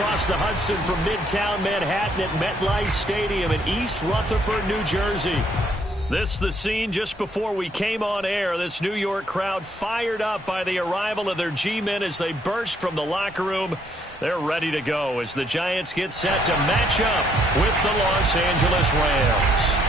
across the Hudson from Midtown Manhattan at MetLife Stadium in East Rutherford, New Jersey. This the scene just before we came on air. This New York crowd fired up by the arrival of their G-men as they burst from the locker room. They're ready to go as the Giants get set to match up with the Los Angeles Rams.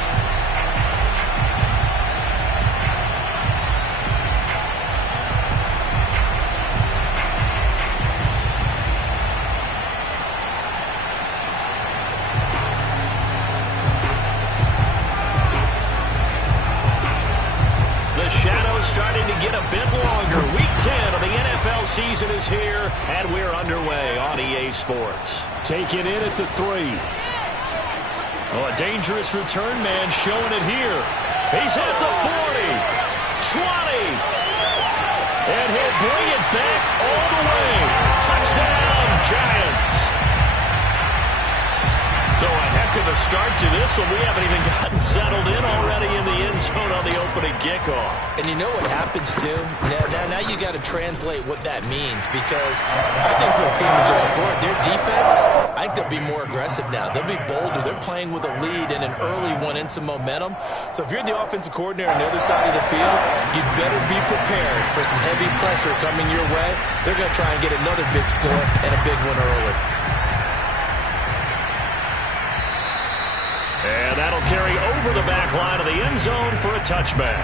Starting to get a bit longer. Week 10 of the NFL season is here, and we're underway on EA Sports. Taken in at the 3. Oh, a dangerous return man showing it here. He's at the 40, 20, and he'll bring it back all the way. Touchdown, Giants. So a heck of a start to this one. We haven't even gotten settled in already in the end zone on the opening kickoff. And you know what happens, too? Now you got to translate what that means, because I think for a team that just scored, their defense, I think they'll be more aggressive now. They'll be bolder. They're playing with a lead and an early one and some momentum. So if you're the offensive coordinator on the other side of the field, you'd better be prepared for some heavy pressure coming your way. They're going to try and get another big score and a big one early. And that'll carry over the back line of the end zone for a touchback.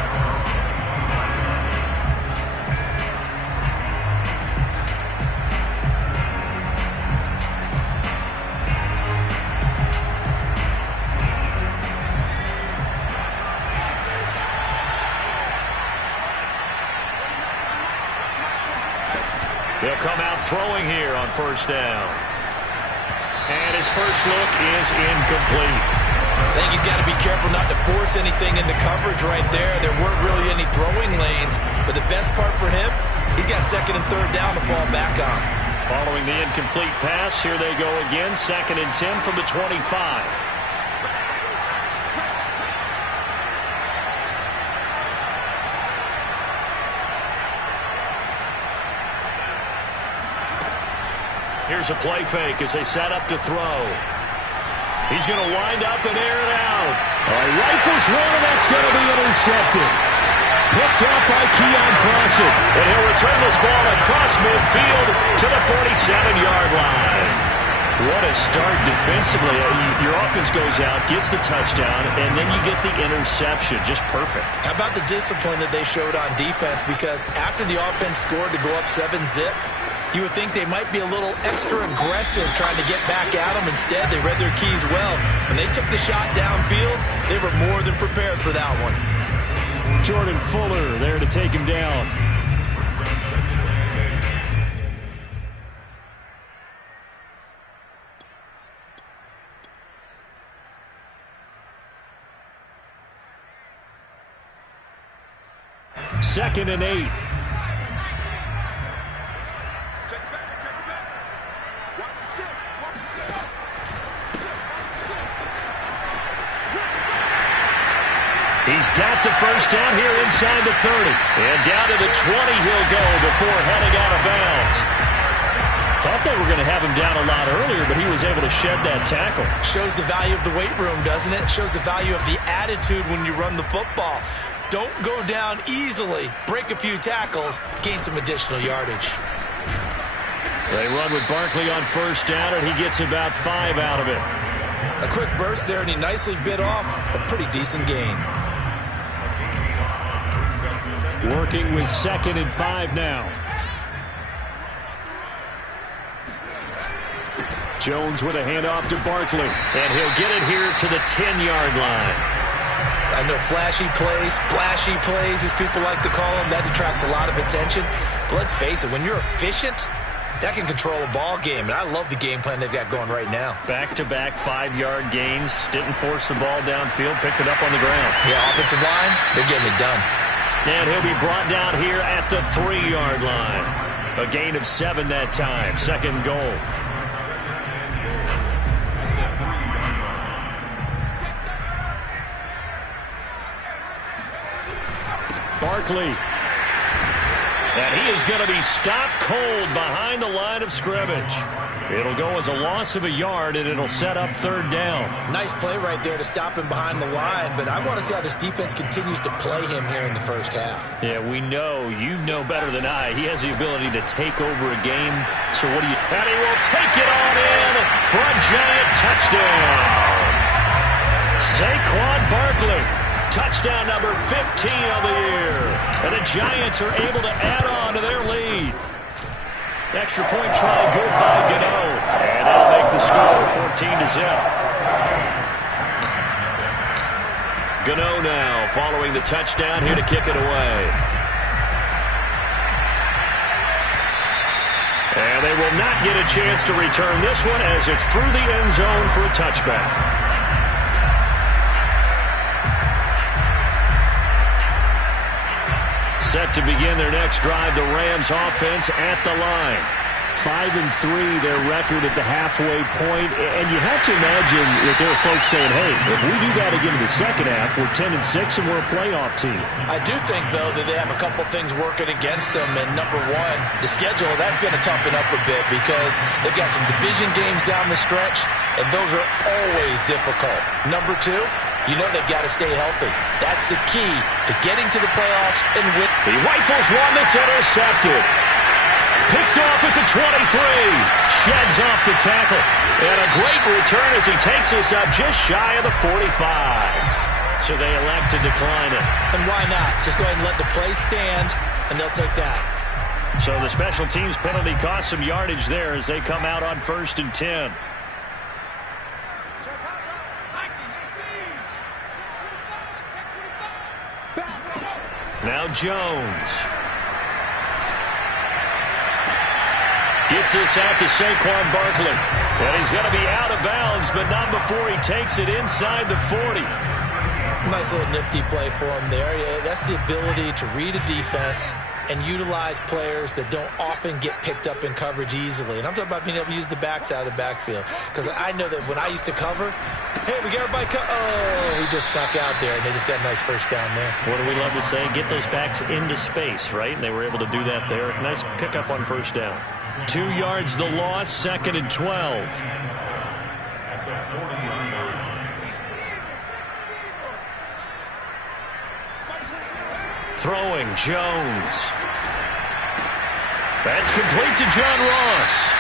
He'll come out throwing here on first down. And his first look is incomplete. I think he's got to be careful not to force anything into coverage right there. There weren't really any throwing lanes, but the best part for him, he's got second and third down to fall back on. Following the incomplete pass, here they go again, 2nd and 10 from the 25. Here's a play fake as they set up to throw. He's going to wind up and air it out. Rifles one, and that's going to be intercepted. Picked up by Keon Crossett. And he'll return this ball across midfield to the 47-yard line. What a start defensively. Your offense goes out, gets the touchdown, and then you get the interception. Just perfect. How about the discipline that they showed on defense? Because after the offense scored to go up 7-zip, you would think they might be a little extra aggressive trying to get back at them. Instead, they read their keys well. When they took the shot downfield, they were more than prepared for that one. Jordan Fuller there to take him down. Second and 8. He's got the first down here inside the 30. And down to the 20 he'll go before heading out of bounds. Thought they were going to have him down a lot earlier, but he was able to shed that tackle. Shows the value of the weight room, doesn't it? Shows the value of the attitude when you run the football. Don't go down easily. Break a few tackles. Gain some additional yardage. They run with Barkley on first down, and he gets about 5 out of it. A quick burst there, and he nicely bit off a pretty decent gain. Working with 2nd and 5 now. Jones with a handoff to Barkley. And he'll get it here to the 10-yard line. I know flashy plays, splashy plays, as people like to call them, that attracts a lot of attention. But let's face it, when you're efficient, that can control a ball game. And I love the game plan they've got going right now. Back-to-back 5-yard gains. Didn't force the ball downfield. Picked it up on the ground. Yeah, offensive line, they're getting it done. And he'll be brought down here at the 3-yard line. A gain of 7 that time. 2nd goal. Barkley. And he is going to be stopped cold behind the line of scrimmage. It'll go as a loss of a yard, and it'll set up third down. Nice play right there to stop him behind the line, but I want to see how this defense continues to play him here in the first half. Yeah, we know, you know better than I, he has the ability to take over a game. So what do you... And he will take it on in for a giant touchdown. Saquon Barkley, touchdown number 15 of the year. And the Giants are able to add on to their lead. Extra point try good by Gano. And that'll make the score 14-0. Gano now following the touchdown here to kick it away. And they will not get a chance to return this one as it's through the end zone for a touchback. Set to begin their next drive, the Rams offense at the line. 5-3, their record at the halfway point. And you have to imagine that there are folks saying, hey, if we do that again in the second half, we're 10-6 and we're a playoff team. I do think, though, that they have a couple things working against them. And number one, the schedule, that's going to toughen up a bit because they've got some division games down the stretch, and those are always difficult. Number two, you know they've got to stay healthy. That's the key to getting to the playoffs and win. He rifles one that's intercepted. Picked off at the 23. Sheds off the tackle. And a great return as he takes us up just shy of the 45. So they elect to decline it. And why not? Just go ahead and let the play stand, and they'll take that. So the special teams penalty cost some yardage there as they come out on 1st and 10. Now Jones. Gets this out to Saquon Barkley. And he's going to be out of bounds, but not before he takes it inside the 40. Nice little nifty play for him there. Yeah, that's the ability to read a defense and utilize players that don't often get picked up in coverage easily. And I'm talking about being able to use the backs out of the backfield. Because I know that when I used to cover, hey, we got everybody oh, he just snuck out there, and they just got a nice first down there. What do we love to say? Get those backs into space, right? And they were able to do that there. Nice pickup on first down. 2 yards the loss, 2nd and 12. Throwing, Jones. That's complete to John Ross.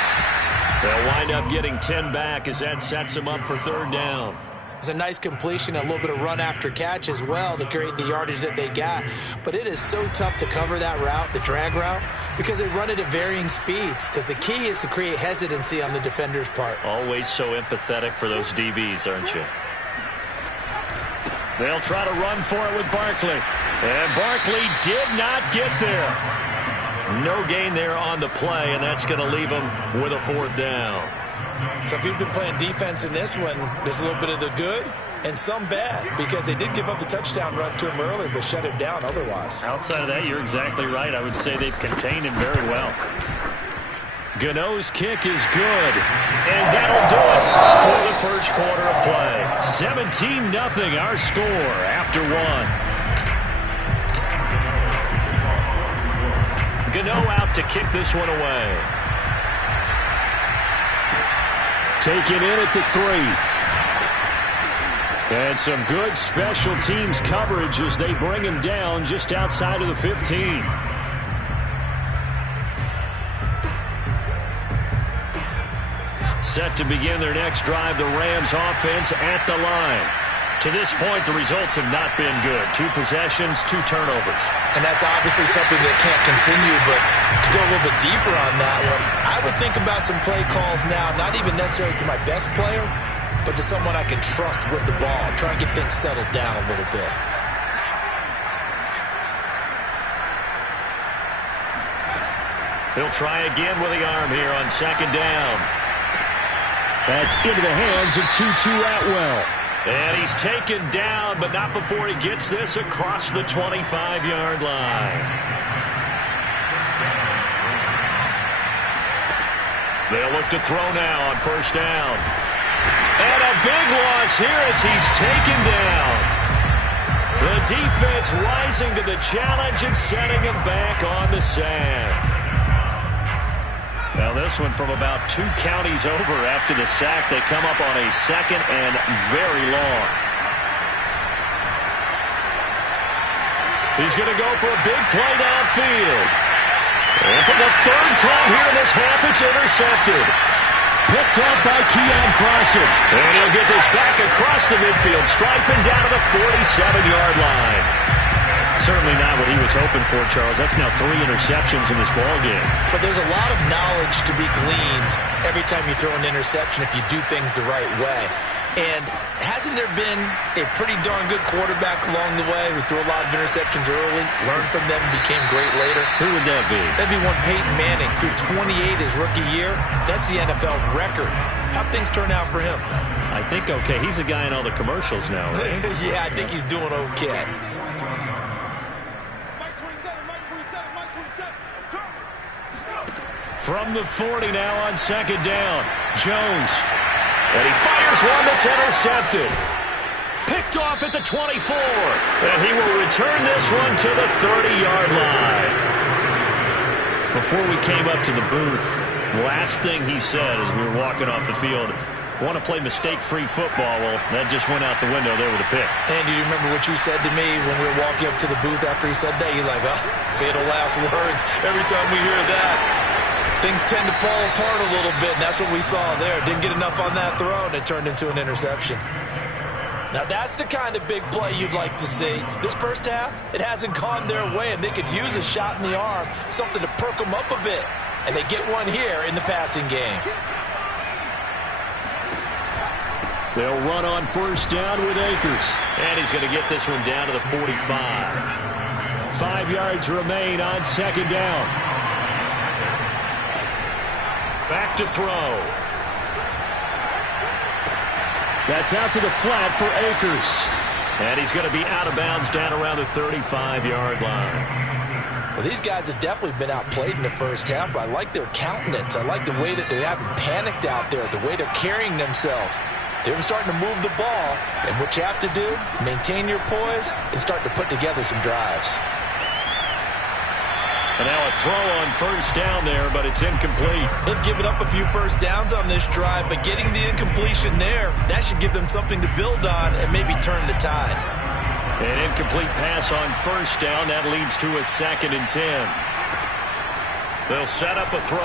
They'll wind up getting 10 back as that sets them up for third down. It's a nice completion, a little bit of run after catch as well to create the yardage that they got. But it is so tough to cover that route, the drag route, because they run it at varying speeds. Because the key is to create hesitancy on the defender's part. Always so empathetic for those DBs, aren't you? They'll try to run for it with Barkley. And Barkley did not get there. No gain there on the play, and that's going to leave him with a 4th down. So if you've been playing defense in this one, there's a little bit of the good and some bad, because they did give up the touchdown run to him earlier, but shut him down otherwise. Outside of that, you're exactly right. I would say they've contained him very well. Gano's kick is good, and that'll do it for the first quarter of play. 17-0 our score after 1. Gano out to kick this one away. Taken in at the 3. And some good special teams coverage as they bring him down just outside of the 15. Set to begin their next drive, the Rams offense at the line. To this point, the results have not been good. 2 possessions, 2 turnovers. And that's obviously something that can't continue, but to go a little bit deeper on that one, I would think about some play calls now, not even necessarily to my best player, but to someone I can trust with the ball. Try and get things settled down a little bit. He'll try again with the arm here on 2nd down. That's into the hands of Tutu Atwell. And he's taken down, but not before he gets this across the 25-yard line. They'll look to throw now on 1st down. And a big loss here as he's taken down. The defense rising to the challenge and setting him back on the sand. Now this one from about 2 counties over after the sack. They come up on a 2nd and very long. He's going to go for a big play downfield. And for the 3rd time here in this half, it's intercepted. Picked up by Keon Crossen. And he'll get this back across the midfield stripe and down to the 47-yard line. Certainly not what he was hoping for, Charles. That's now 3 interceptions in this ballgame. But there's a lot of knowledge to be gleaned every time you throw an interception if you do things the right way. And hasn't there been a pretty darn good quarterback along the way who threw a lot of interceptions early, learned from them, and became great later? Who would that be? That'd be one Peyton Manning. Threw 28 his rookie year. That's the NFL record. How'd things turn out for him? I think okay. He's a guy in all the commercials now, right? Yeah, I think he's doing okay. From the 40 now on 2nd down. Jones. And he fires one that's intercepted. Picked off at the 24. And he will return this one to the 30-yard line. Before we came up to the booth, last thing he said as we were walking off the field, want to play mistake-free football. Well, that just went out the window there with a pick. And do you remember what you said to me when we were walking up to the booth after he said that? You're like, oh, fatal last words. Every time we hear that, things tend to fall apart a little bit, and that's what we saw there. Didn't get enough on that throw, and it turned into an interception. Now, that's the kind of big play you'd like to see. This first half, it hasn't gone their way, and they could use a shot in the arm, something to perk them up a bit. And they get one here in the passing game. They'll run on 1st down with Akers. And he's going to get this one down to the 45. 5 yards remain on 2nd down. Back to throw. That's out to the flat for Akers. And he's going to be out of bounds down around the 35-yard line. Well, these guys have definitely been outplayed in the first half, but I like their countenance. I like the way that they haven't panicked out there, the way they're carrying themselves. They're starting to move the ball, and what you have to do, maintain your poise and start to put together some drives. And now a throw on 1st down there, but it's incomplete. They've given up a few first downs on this drive, but getting the incompletion there, that should give them something to build on and maybe turn the tide. An incomplete pass on 1st down. That leads to a 2nd and 10. They'll set up a throw.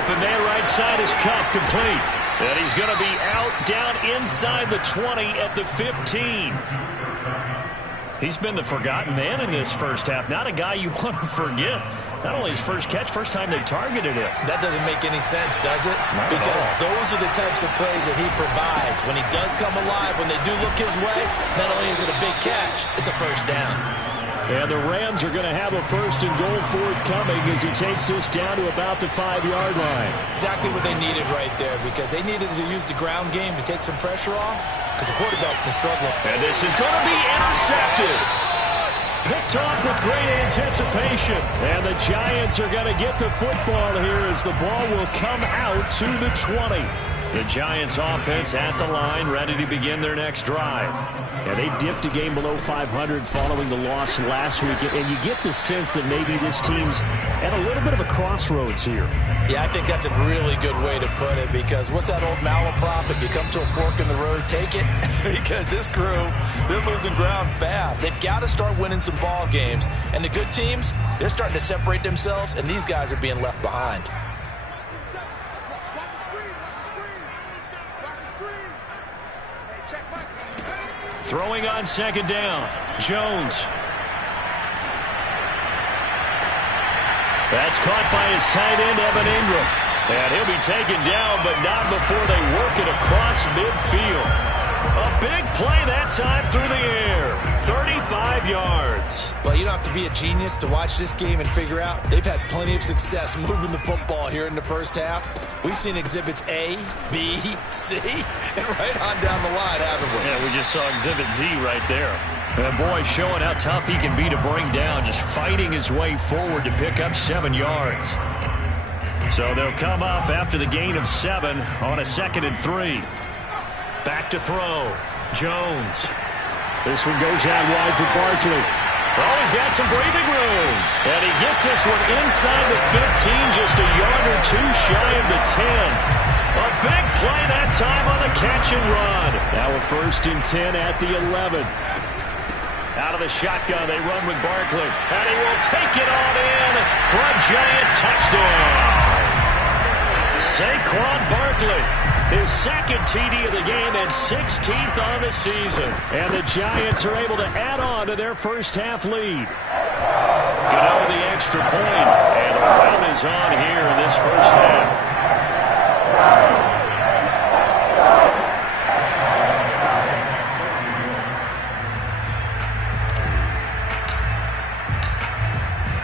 Open man right side is Cup, complete. And he's going to be out down inside the 20 at the 15. He's been the forgotten man in this first half. Not a guy you want to forget. Not only his first catch, first time they targeted him. That doesn't make any sense, does it? Because those are the types of plays that he provides. When he does come alive, when they do look his way, not only is it a big catch, it's a first down. And the Rams are going to have a 1st and goal forthcoming as he takes this down to about the 5-yard line. Exactly what they needed right there, because they needed to use the ground game to take some pressure off, because the quarterback's been struggling. And this is going to be intercepted. Picked off with great anticipation. And the Giants are going to get the football here as the ball will come out to the 20. The Giants offense at the line, ready to begin their next drive. And they dipped a game below 500 following the loss last week. And you get the sense that maybe this team's at a little bit of a crossroads here. Yeah, I think that's a really good way to put it, because what's that old malaprop? If you come to a fork in the road, take it. Because this crew, they're losing ground fast. They've got to start winning some ball games. And the good teams, they're starting to separate themselves, and these guys are being left behind. Throwing on 2nd down. Jones. That's caught by his tight end, Evan Ingram. And he'll be taken down, but not before they work it across midfield. A big play that time through the air. 35 yards. Well, you don't have to be a genius to watch this game and figure out they've had plenty of success moving the football here in the first half. We've seen exhibits A, B, C, and right on down the line, haven't we? Yeah, we just saw exhibit Z right there. And boy, showing how tough he can be to bring down, just fighting his way forward to pick up 7 yards. So they'll come up after the gain of 7 on a 2nd and 3. Back to throw. Jones. This one goes out wide for Barkley. Oh, he's got some breathing room. And he gets this one inside the 15, just a yard or two shy of the 10. A big play that time on the catch and run. Now a 1st and 10 at the 11. Out of the shotgun, they run with Barkley. And he will take it on in for a giant touchdown. Saquon Barkley, his 2nd TD of the game and 16th on the season. And the Giants are able to add on to their first half lead. Gano the extra point, and the run is on here in this first half.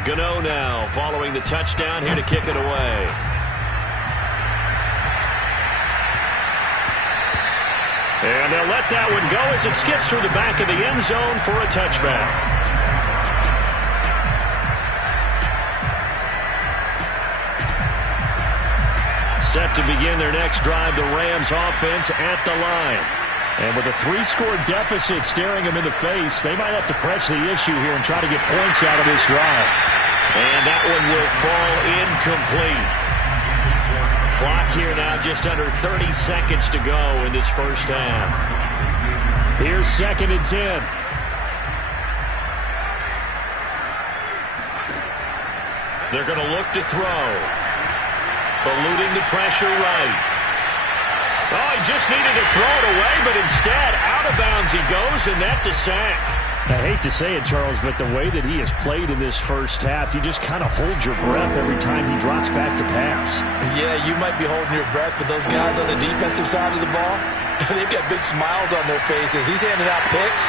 Gano now following the touchdown here to kick it away. And they'll let that one go as it skips through the back of the end zone for a touchback. Set to begin their next drive, the Rams offense at the line. And with a 3-score deficit staring them in the face, they might have to press the issue here and try to get points out of this drive. And that one will fall incomplete. Clock here now just under 30 seconds to go in this first half. Here's 2nd and 10. They're going to look to throw. Eluding the pressure right. Oh, he just needed to throw it away, but instead, out of bounds he goes, and that's a sack. I hate to say it, Charles, but the way that he has played in this first half, you just kind of hold your breath every time he drops back to pass. Yeah, you might be holding your breath, but those guys on the defensive side of the ball, they've got big smiles on their faces. He's handing out picks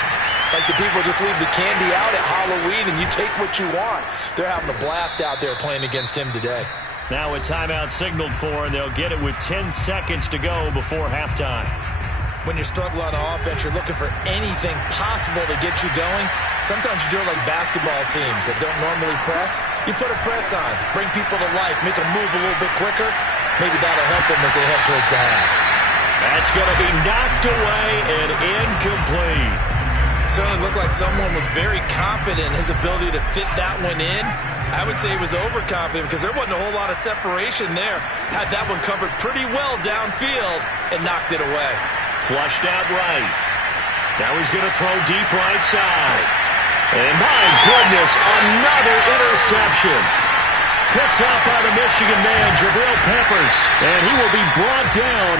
like the people just leave the candy out at Halloween and you take what you want. They're having a blast out there playing against him today. Now a timeout signaled for, and they'll get it with 10 seconds to go before halftime. When you're struggling on offense, you're looking for anything possible to get you going. Sometimes you do it like basketball teams that don't normally press. You put a press on, bring people to life, make them move a little bit quicker. Maybe that'll help them as they head towards the half. That's going to be knocked away and incomplete. Certainly looked like someone was very confident in his ability to fit that one in. I would say he was overconfident because there wasn't a whole lot of separation there. Had that one covered pretty well downfield and knocked it away. Flushed out right. Now he's going to throw deep right side. And my goodness, another interception. Picked up by the Michigan man, Jabril Peppers. And he will be brought down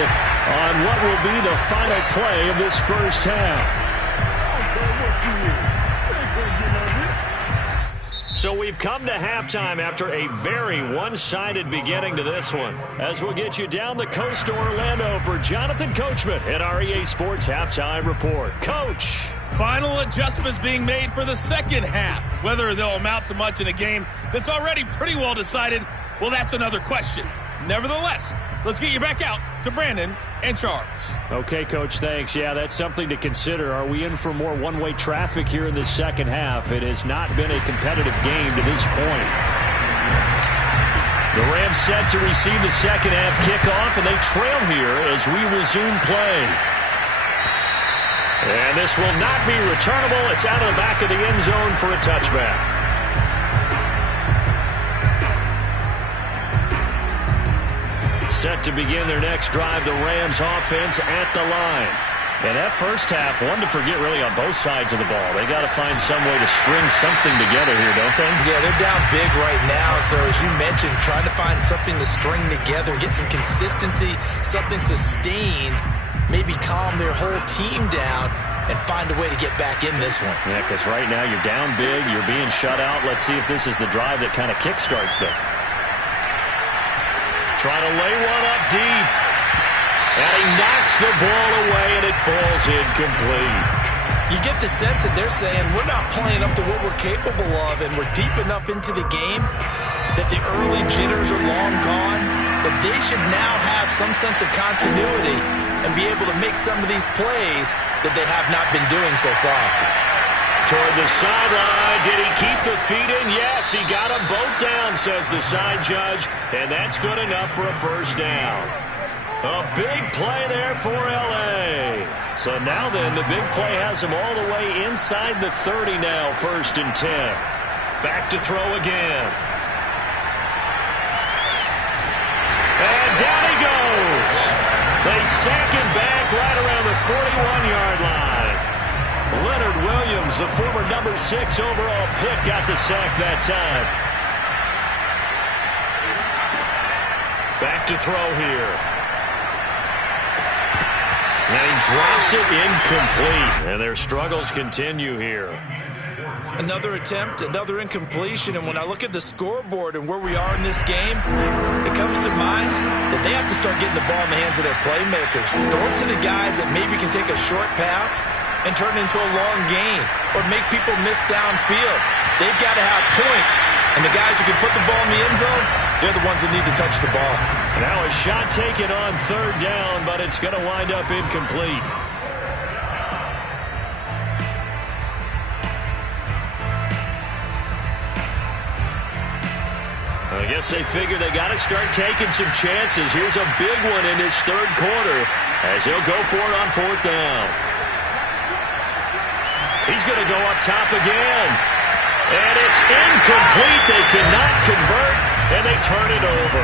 on what will be the final play of this first half. So we've come to halftime after a very one-sided beginning to this one. As we'll get you down the coast to Orlando for Jonathan Coachman at our EA Sports Halftime Report. Coach! Final adjustments being made for the second half. Whether they'll amount to much in a game that's already pretty well decided, well, that's another question. Nevertheless, let's get you back out to Brandon and Charles. Okay, Coach, thanks. Yeah, that's something to consider. Are we in for more one-way traffic here in the second half? It has not been a competitive game to this point. The Rams set to receive the second half kickoff, and they trail here as we resume play. And this will not be returnable. It's out of the back of the end zone for a touchback. Set to begin their next drive, the Rams offense at the line. And that first half, one to forget really on both sides of the ball. They got to find some way to string something together here, don't they? Yeah, they're down big right now. So as you mentioned, trying to find something to string together, get some consistency, something sustained, maybe calm their whole team down and find a way to get back in this one. Yeah, because right now you're down big, you're being shut out. Let's see if this is the drive that kind of kickstarts them. Trying to lay one up deep. And he knocks the ball away, and it falls incomplete. You get the sense that they're saying we're not playing up to what we're capable of, and we're deep enough into the game that the early jitters are long gone, that they should now have some sense of continuity and be able to make some of these plays that they have not been doing so far. Toward the sideline. Did he keep the feet in? Yes, he got them both down, says the side judge, and that's good enough for a first down. A big play there for L.A. So now then, the big play has them all the way inside the 30 now, 1st and 10. Back to throw again. And down he goes. They sack him back right around the 41-yard line. Leonard Williams, the former number 6 overall pick, got the sack that time. Back to throw here. And he drops it incomplete. And their struggles continue here. Another attempt, another incompletion, and when I look at the scoreboard and where we are in this game, it comes to mind that they have to start getting the ball in the hands of their playmakers. Throw it to the guys that maybe can take a short pass and turn it into a long gain or make people miss downfield. They've got to have points, and the guys who can put the ball in the end zone, they're the ones that need to touch the ball. Now a shot taken on third down, but it's going to wind up incomplete. I guess they figure they got to start taking some chances. Here's a big one in this third quarter as he'll go for it on fourth down. He's going to go up top again. And it's incomplete. They cannot convert, and they turn it over.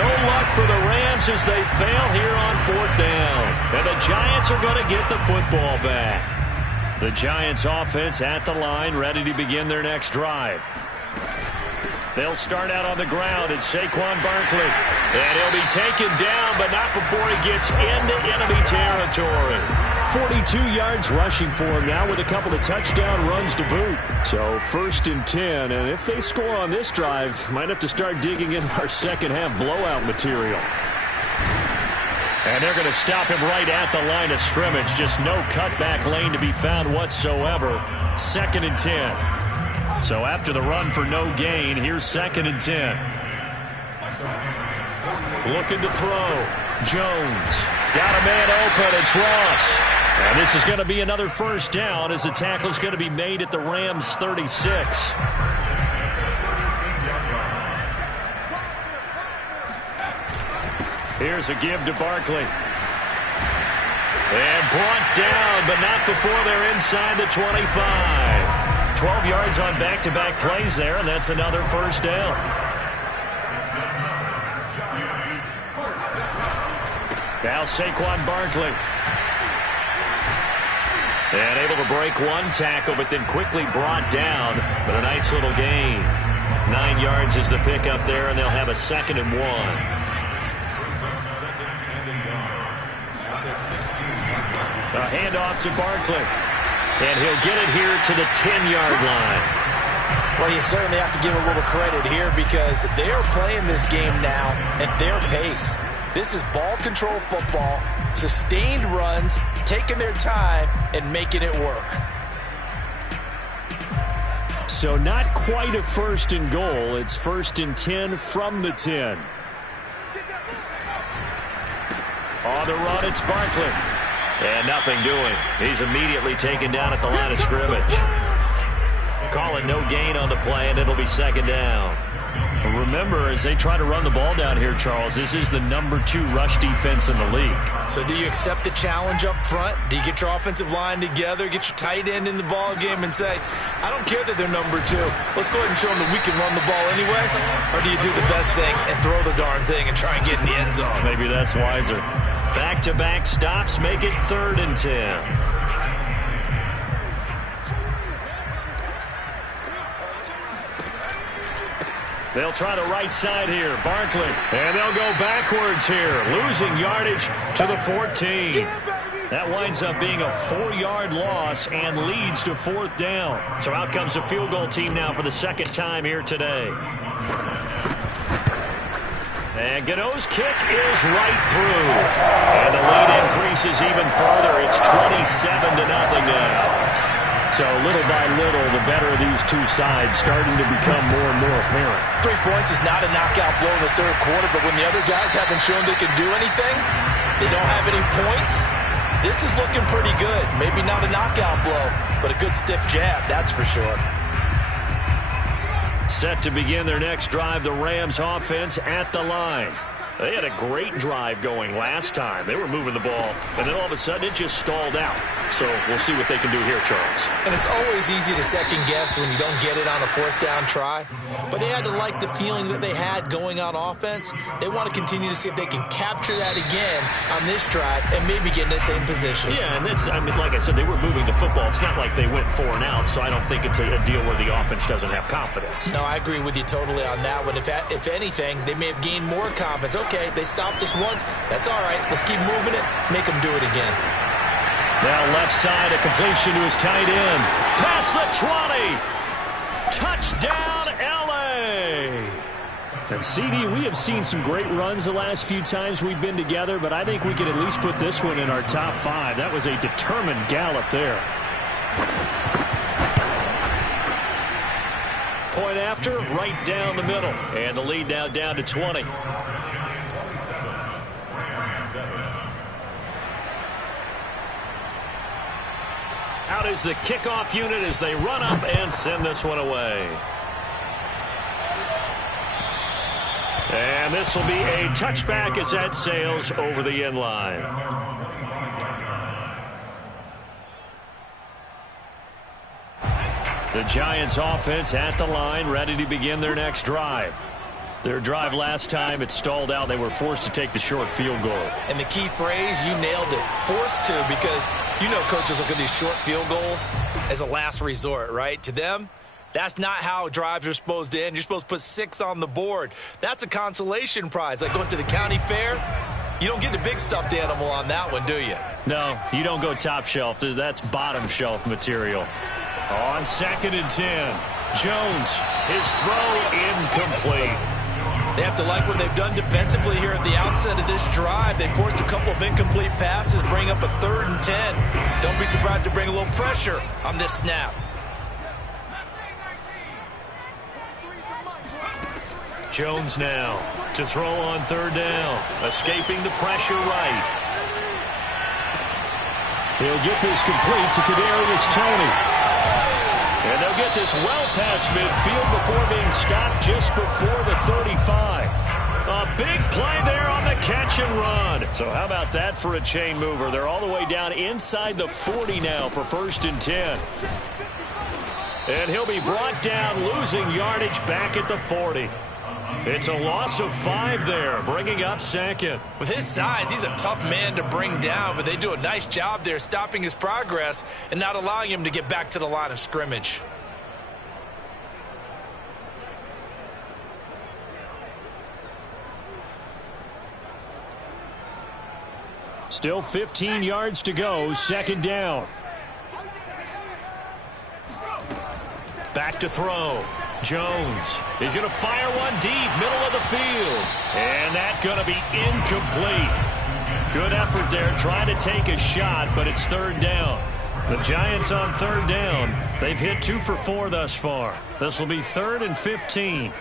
No luck for the Rams as they fail here on fourth down. And the Giants are going to get the football back. The Giants offense at the line, ready to begin their next drive. They'll start out on the ground. It's Saquon Barkley. And he'll be taken down, but not before he gets into enemy territory. 42 yards rushing for him now with a couple of touchdown runs to boot. So 1st and 10, and if they score on this drive, might have to start digging in our second half blowout material. And they're going to stop him right at the line of scrimmage. Just no cutback lane to be found whatsoever. 2nd and 10. So after the run for no gain, here's 2nd and 10. Looking to throw. Jones. Got a man open. It's Ross. And this is going to be another first down as the tackle is going to be made at the Rams' 36. Here's a give to Barkley. And brought down, but not before they're inside the 25. 12 yards on back-to-back plays there, and that's another first down. Now Saquon Barkley. And able to break one tackle, but then quickly brought down. But a nice little gain. 9 yards is the pickup there, and they'll have a 2nd and 1. A handoff to Barkley. And he'll get it here to the 10-yard line. Well, you certainly have to give a little credit here because they are playing this game now at their pace. This is ball control football, sustained runs, taking their time, and making it work. So not quite a 1st and goal. It's 1st and 10 from the 10. On the run, it's Barkley. And nothing doing. He's immediately taken down at the line of scrimmage. Call it no gain on the play, and it'll be 2nd down. Remember, as they try to run the ball down here, Charles, this is the number 2 rush defense in the league. So do you accept the challenge up front? Do you get your offensive line together, get your tight end in the ball game and say, I don't care that they're number 2. Let's go ahead and show them that we can run the ball anyway? Or do you do the best thing and throw the darn thing and try and get in the end zone? Maybe that's wiser. Back-to-back stops make it 3rd and 10. They'll try the right side here. Barkley. And they'll go backwards here. Losing yardage to the 14. That winds up being a 4-yard loss and leads to 4th down. So out comes the field goal team now for the 2nd time here today. And Gano's kick is right through. And the lead increases even further. It's 27-0 now. So little by little, the better of these two sides starting to become more and more apparent. 3 points is not a knockout blow in the third quarter, but when the other guys haven't shown they can do anything, they don't have any points, this is looking pretty good. Maybe not a knockout blow, but a good stiff jab, that's for sure. Set to begin their next drive, the Rams offense at the line. They had a great drive going last time. They were moving the ball, and then all of a sudden it just stalled out. So we'll see what they can do here, Charles. And it's always easy to second guess when you don't get it on a fourth down try. But they had to like the feeling that they had going on offense. They want to continue to see if they can capture that again on this drive and maybe get in the same position. Yeah, and that's, I mean, like I said, they were moving the football. It's not like they went 4 and out, so I don't think it's a deal where the offense doesn't have confidence. No, I agree with you totally on that one. If anything, they may have gained more confidence. Okay, they stopped us once. That's all right. Let's keep moving it. Make them do it again. Now left side, a completion to his tight end. Past the 20. Touchdown, L.A. And CD, we have seen some great runs the last few times we've been together, but I think we can at least put this one in our top 5. That was a determined gallop there. Point after, right down the middle. And the lead now down to 20. Out is the kickoff unit as they run up and send this one away. And this will be a touchback as that sails over the end line. The Giants offense at the line, ready to begin their next drive. Their drive last time, it stalled out. They were forced to take the short field goal. And the key phrase, you nailed it, forced to, because you know coaches look at these short field goals as a last resort, right? To them, that's not how drives are supposed to end. You're supposed to put 6 on the board. That's a consolation prize, like going to the county fair. You don't get the big stuffed animal on that one, do you? No, you don't go top shelf. That's bottom shelf material. On 2nd and 10, Jones, his throw incomplete. They have to like what they've done defensively here at the outset of this drive. They forced a couple of incomplete passes, bring up a 3rd and 10. Don't be surprised to bring a little pressure on this snap. Jones now to throw on 3rd down, escaping the pressure right. He'll get this complete to Kadarius Toney. And they'll get this well past midfield before being stopped just before the 35. A big play there on the catch and run. So how about that for a chain mover? They're all the way down inside the 40 now for 1st and 10. And he'll be brought down, losing yardage back at the 40. It's a loss of 5 there, bringing up 2nd. With his size, he's a tough man to bring down, but they do a nice job there stopping his progress and not allowing him to get back to the line of scrimmage. Still 15 yards to go, 2nd down. Back to throw. Jones. He's going to fire one deep, middle of the field. And that's going to be incomplete. Good effort there, trying to take a shot, but it's 3rd down. The Giants on 3rd down. They've hit 2 for 4 thus far. This will be 3rd and 15.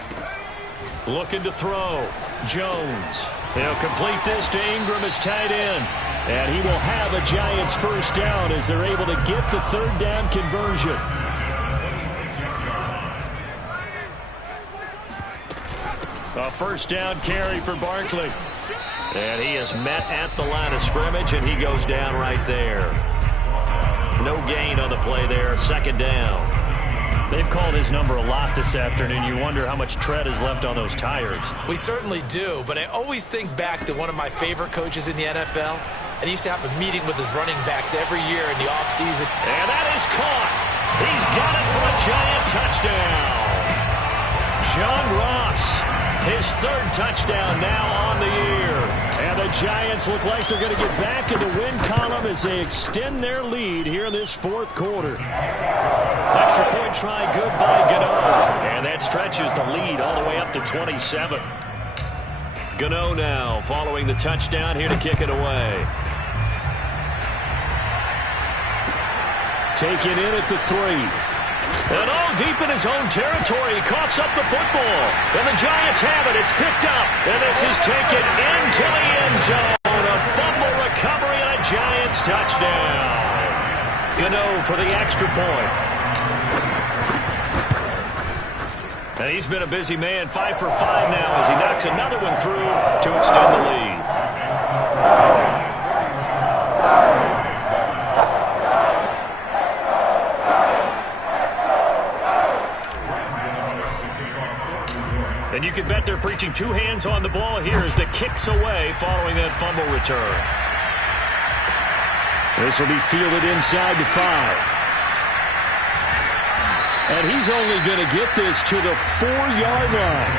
Looking to throw. Jones. He'll complete this to Ingram as tight end. And he will have a Giants 1st down as they're able to get the 3rd down conversion. A 1st down carry for Barkley. And he is met at the line of scrimmage, and he goes down right there. No gain on the play there, 2nd down. They've called his number a lot this afternoon. You wonder how much tread is left on those tires. We certainly do, but I always think back to one of my favorite coaches in the NFL, and he used to have a meeting with his running backs every year in the offseason. And that is caught. He's got it for a Giant touchdown. John Ross. His 3rd touchdown now on the year. And the Giants look like they're going to get back in the win column as they extend their lead here in this 4th quarter. Extra point try good by Gano. And that stretches the lead all the way up to 27. Gano now following the touchdown here to kick it away. Taken in at the 3. And all deep in his own territory, he coughs up the football. And the Giants have it. It's picked up. And this is taken into the end zone. A fumble recovery and a Giants touchdown. Gano for the extra point. And he's been a busy man, 5 for 5 now as he knocks another one through to extend the lead. And you can bet they're preaching 2 hands on the ball here as the kick's away following that fumble return. This will be fielded inside the 5. And he's only going to get this to the 4-yard line.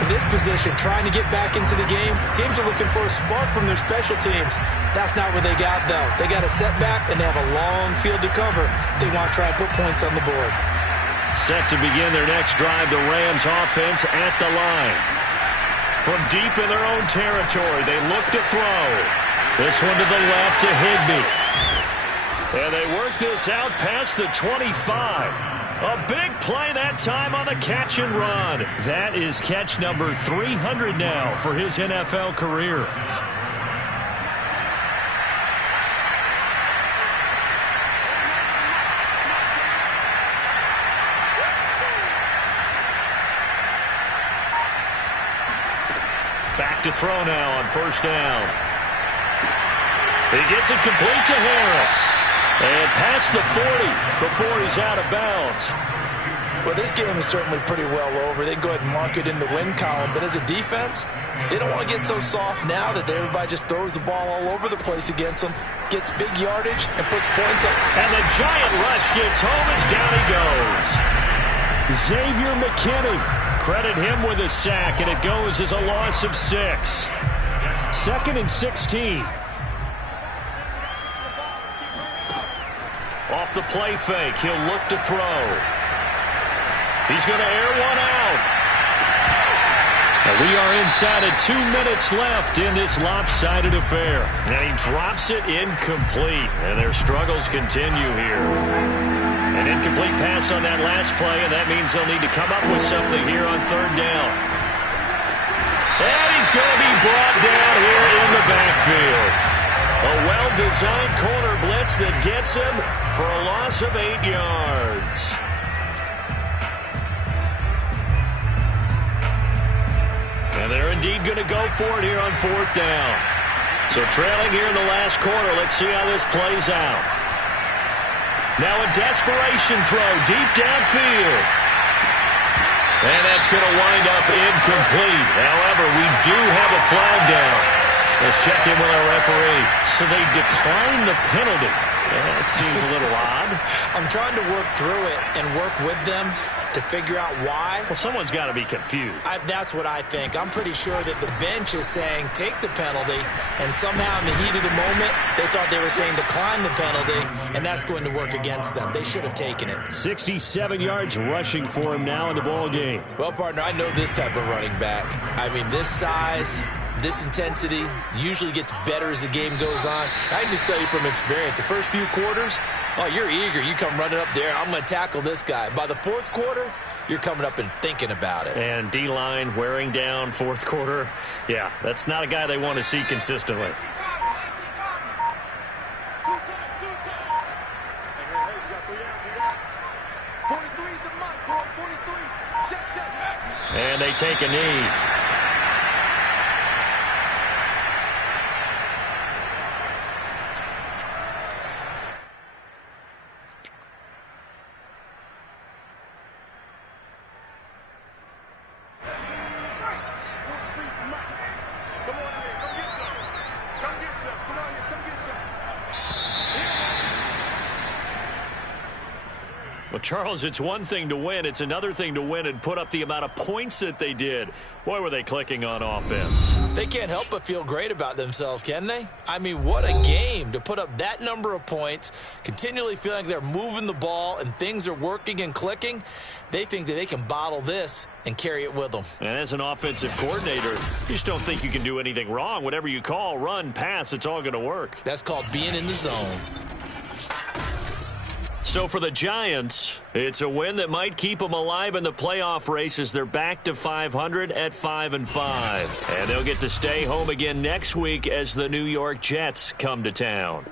In this position, trying to get back into the game, teams are looking for a spark from their special teams. That's not what they got, though. They got a setback, and they have a long field to cover if they want to try and put points on the board. Set to begin their next drive, the Rams offense at the line. From deep in their own territory, they look to throw. This one to the left to Higbee. And they work this out past the 25. A big play that time on the catch and run. That is catch number 300 now for his NFL career. Back to throw now on first down. He gets it complete to Harris. And past the 40 before he's out of bounds. Well, this game is certainly pretty well over. They can go ahead and mark it in the win column. But as a defense, they don't want to get so soft now that everybody just throws the ball all over the place against them, gets big yardage, and puts points up. And the giant rush gets home as down he goes. Xavier McKinney. Credit him with a sack, and it goes as a loss of 6. 2nd and 16. Off the play fake, he'll look to throw. He's going to air one out. And we are inside of 2 minutes left in this lopsided affair. And he drops it incomplete. And their struggles continue here. An incomplete pass on that last play, and that means they'll need to come up with something here on 3rd down. And he's going to be brought down here in the backfield. A well-designed corner blitz that gets him for a loss of 8 yards. And they're indeed going to go for it here on 4th down. So trailing here in the last quarter, let's see how this plays out. Now a desperation throw deep downfield. And that's going to wind up incomplete. However, we do have a flag down. Let's check in with our referee. So they declined the penalty. That seems a little odd. I'm trying to work through it and work with them to figure out why. Well, someone's got to be confused. That's what I think. I'm pretty sure that the bench is saying take the penalty, and somehow in the heat of the moment, they thought they were saying decline the penalty, and that's going to work against them. They should have taken it. 67 yards rushing for him now in the ball game. Well, partner, I know this type of running back. I mean, this size, this intensity usually gets better as the game goes on. I can just tell you from experience, the first few quarters, oh, you're eager. You come running up there, I'm going to tackle this guy. By the 4th quarter, you're coming up and thinking about it. And D-line wearing down 4th quarter. Yeah, that's not a guy they want to see consistently. And they take a knee. Well, Charles, it's one thing to win. It's another thing to win and put up the amount of points that they did. Boy, were they clicking on offense. They can't help but feel great about themselves, can they? I mean, what a game to put up that number of points, continually feeling like they're moving the ball and things are working and clicking. They think that they can bottle this and carry it with them. And as an offensive coordinator, you just don't think you can do anything wrong. Whatever you call, run, pass, it's all going to work. That's called being in the zone. So for the Giants, it's a win that might keep them alive in the playoff race as they're back to 500 at 5-5. And they'll get to stay home again next week as the New York Jets come to town.